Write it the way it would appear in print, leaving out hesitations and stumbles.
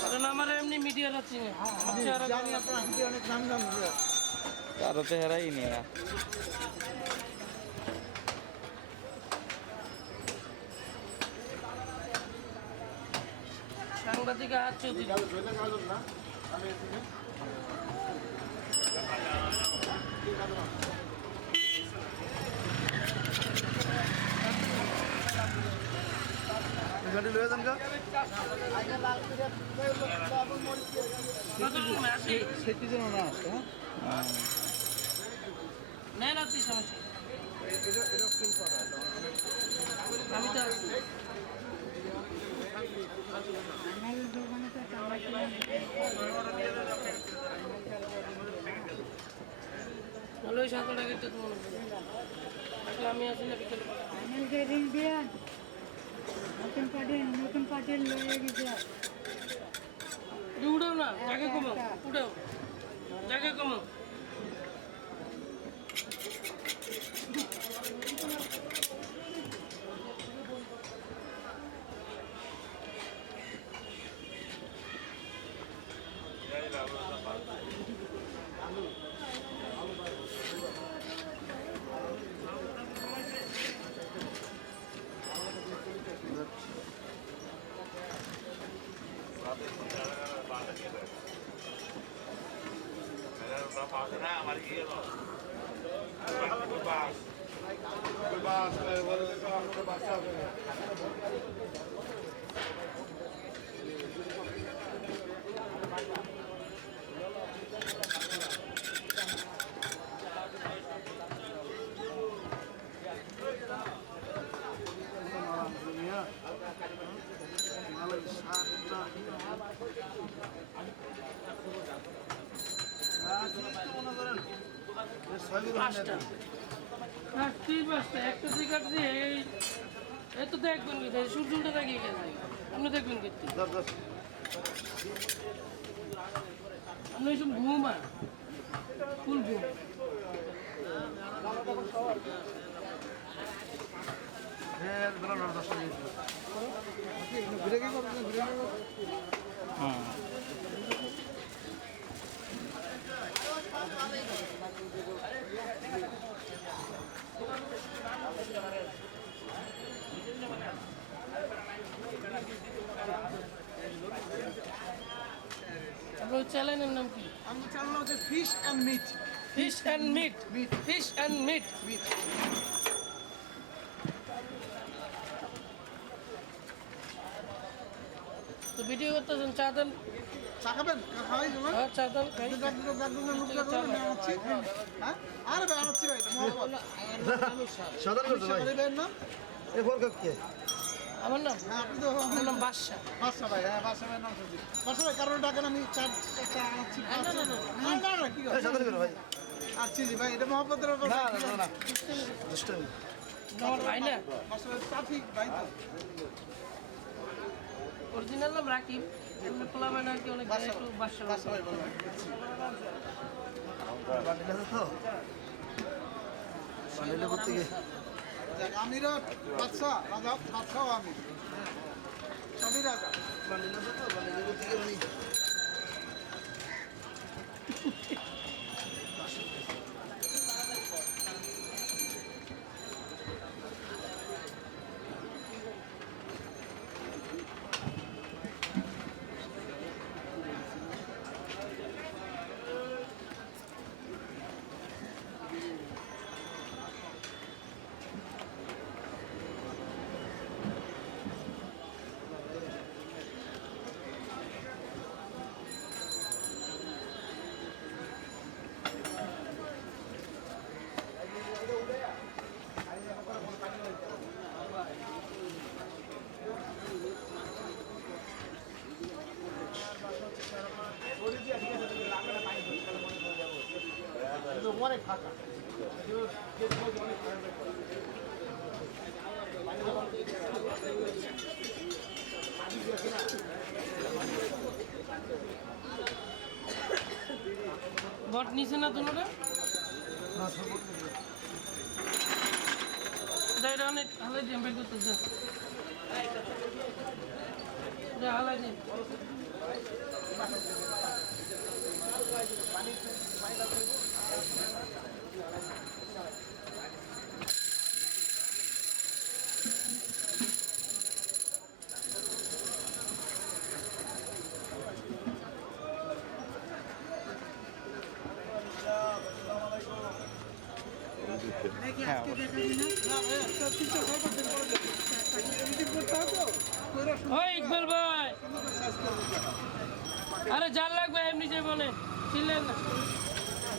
কারণ আমার এমনি মিডিয়ার আছে জানি আপনার হাতে অনেক নাম জান কারো চেহারাই নি না। সাংবাদিক হাত চৌধুরী গাড়ি লয়ে যান কা সেটি যেন না আসে হ্যাঁ নেন আপনি সমস্যা এটা ফুল পাতা আমি তো আছি ভালো ওই 7 টাকা তো মনে আসলে আমি আসি না বিকেলে নতুন পার্টির লয়ে গেছে উড়াও না জায়গা কমাও উড়াও জায়গা কমাও পাঁচটা একটা টিকাট দিয়ে এই তো দেখবেন কোথায় সূর্যটা দেখিয়ে গেছে আপনি দেখবেন কিন্তু আপনি এইসব ঘুমা ফুল ঘুম ঘুরে গিয়ে ঘুরে আপনার চ্যানেলের নাম কি আমি চ্যানেল হচ্ছে fish and meat fish and meat fish and meat তো ভিডিও করতেছেন চা দেন চা খাবেন খাওয়াই যাবেন হ্যাঁ চা দেন খাই হ্যাঁ আরে ভাই আনাচ্ছি ভাই সাধারণ নাম এরপর কে আমার নাম হ্যাঁ আপনি তো আমার নাম বাদশা বাদশা ভাই হ্যাঁ বাদশা ভাইয়ের নাম শুনছি বাদশা ভাই কারণ ডাকেন আমি চা চা আনাচ্ছি না কি ভাই আচ্ছা জি ভাই এটা মহব্বতের ব্যাপার না আমার ভাই না বাদশা ভাই সাথী ভাই তো অরিজিনাল নাম রাকিব এমনি পোলা মানে আর কি অনেক একটু বাদশা বাদশা ভাই বলবেন আমিরা বাদশা রাজা বাদশাও আমি সবই রাজা অনেক ফাঁকা বট নিচে না দুটোটা এটা অনেক ভালোই বের করতেছে হালাই দিন। হ্যাঁ না ভাই একটা 300 করে দেন এডিটিং করতে হবে তো কইরা ওই ইকবাল ভাই, সুন্দর সাইজ করে দেন আরে জাল লাগবে এমনি যে বলে চিল্লেন না। হ্যাঁ,